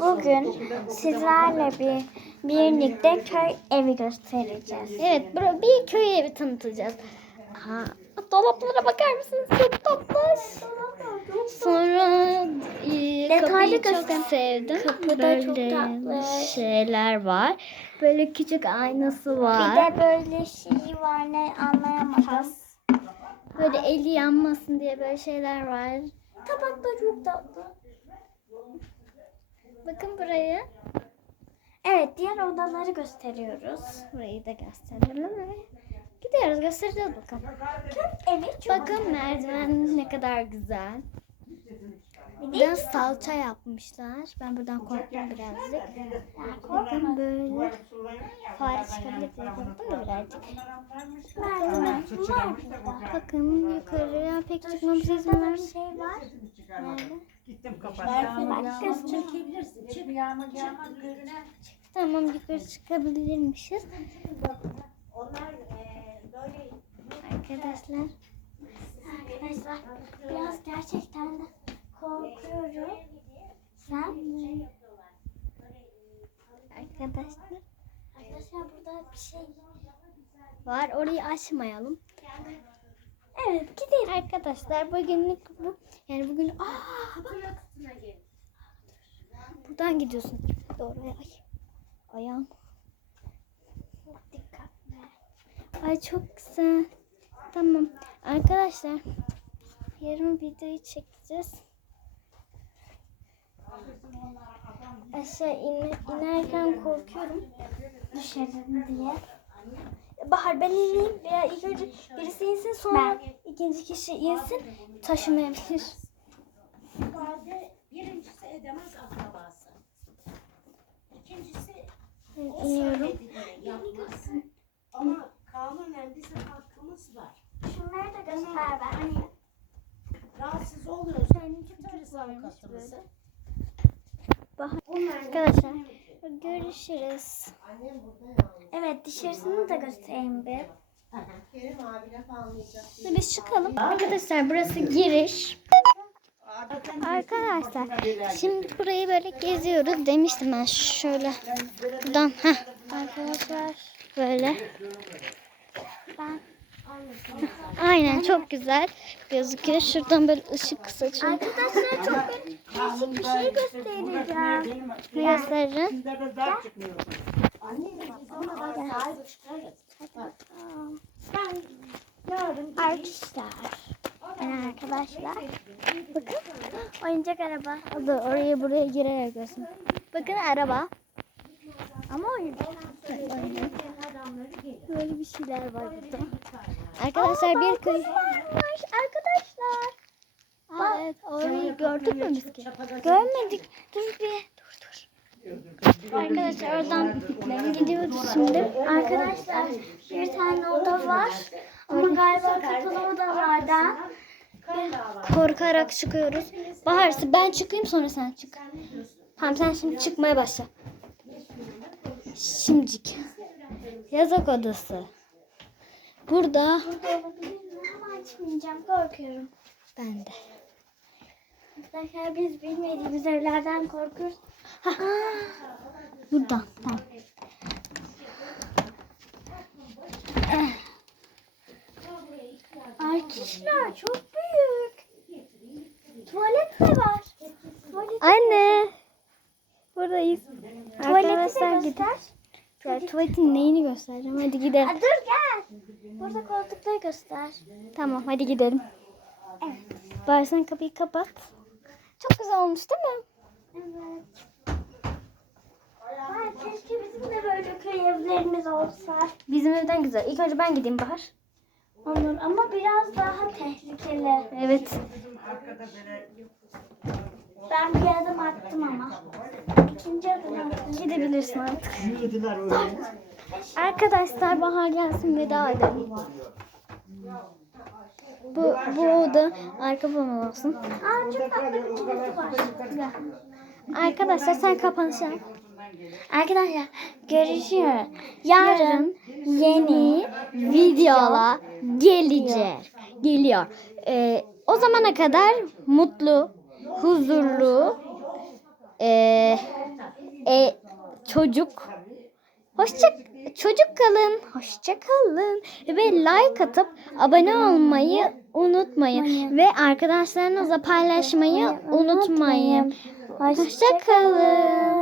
Bugün sizlerle bir birlikte köy evi göstereceğiz. Evet, bura bir köy evi tanıtacağız. Ha, dolaplara bakar mısınız? Çok tatlış. Sonra e, Detaylı çok sevdim. Kapıda çok Böyle tatlı. şeyler var. Böyle küçük aynası Bir var. de böyle şey var ne anlayamadım. Böyle eli yanmasın diye böyle şeyler var. Tabak da çok tatlı. Bakın burayı. Evet diğer odaları gösteriyoruz. Burayı da gösterelim. Evet. Gidiyoruz göstereceğiz bakalım. Bakın merdiven ne kadar güzel. Bir de Buradan salça yapmışlar. Ben buradan korktum birazcık. Bakın böyle fare çıkabilir diye korktum da birazcık. merdiven var burada. Bakın yukarıya pek çıkmamıza izin Şurada da bir vermiş. şey var. Nerede? Gittim kapattım. Bak. Çekebilirsin. Çık görüne. Tamam yukarı çıkabilirmişiz. Onlar eee, böyle. Arkadaşlar biraz gerçekten de korkuyorum. Sen? Arkadaşlar. Arkadaşlar burada bir şey Var orayı açmayalım. Evet gidelim. Arkadaşlar bugünlük bu. Yani bugün aa bak. Buradan gidiyorsun. Doğru ay. Ayağım. Dikkatli. Ay çok güzel. Tamam. Arkadaşlar yarın videoyu çekeceğiz. Aşağı in, inerken korkuyorum. Düşerim diye. Bahar ben ineyim veya ilk önce birisi insin sonra ikinci kişi insin taşımayabilir. Bazı birincisi edemez akrabası. İkincisi iniyorum. Ama kanunen bizim hakkımız var. Şunları da göster ben. Rahatsız oluyoruz. Tutarız avukatımızı. Bahar. Arkadaşlar görüşürüz. Evet dışarısını da göstereyim bir. Şimdi biz çıkalım. Arkadaşlar burası giriş. Arkadaşlar şimdi burayı böyle geziyoruz demiştim ben şöyle buradan heh. arkadaşlar böyle Ben aynen çok güzel gözüküyor şuradan böyle ışık saçıyor arkadaşlar çok değişik bir şey göstereceğim. ne gördüm. Arkadaşlar. Ben arkadaşlar. Bakın. Oyuncak araba. Dur oraya buraya girerek görsün bakın araba Ama oyuncak. Böyle bir şeyler var burada arkadaşlar bir köy Varmış arkadaşlar. Aa, evet orayı gördük mü biz ki Görmedik. Dur bir. Dur dur. arkadaşlar oradan gidiyoruz şimdi Arkadaşlar bir tane oda var. Ama galiba kapalı odalardan. Korkarak çıkıyoruz. Bahar ben çıkayım sonra sen çık. Tamam sen şimdi çıkmaya başla. Şimdicik. Yazık odası. Burada Burada olabilir mi? Ama açmayacağım. Korkuyorum. ben de. Arkadaşlar biz bilmediğimiz evlerden korkuyoruz. Buradan. Tamam. Arkadaşlar çok büyük. Tuvalet de var. Tuvalet, Anne. Buradayız. tuvaleti de göster. gidelim. Ya, tuvaletin neyini göstereceğim. Hadi gidelim. Aa, dur gel. Burada koltukları göster. Tamam hadi gidelim. Evet. Bari sen kapıyı kapat. Çok güzel olmuş değil mi? Evet. Ay, keşke bizim de böyle köy evlerimiz olsa. Bizim evden güzel. İlk önce ben gideyim Bahar. Olur ama biraz daha tehlikeli. Evet. Ben bir adım attım ama. Gidebilirsin artık. Arkadaşlar bahar gelsin veda edelim. Bu, bu oda arka fon olsun. Aa, çok tatlı bir çilesi var. Gel. Arkadaşlar sen kapanış yap. Arkadaşlar görüşürüz. Yarın yeni Videolar gelecek. Geliyor. Ee, o zamana kadar mutlu, huzurlu, e, e, çocuk. Hoşça çocuk kalın. Hoşça kalın. Ve like atıp abone olmayı unutmayın. Ve arkadaşlarınızla paylaşmayı unutmayın. Hoşça Hoşça kalın.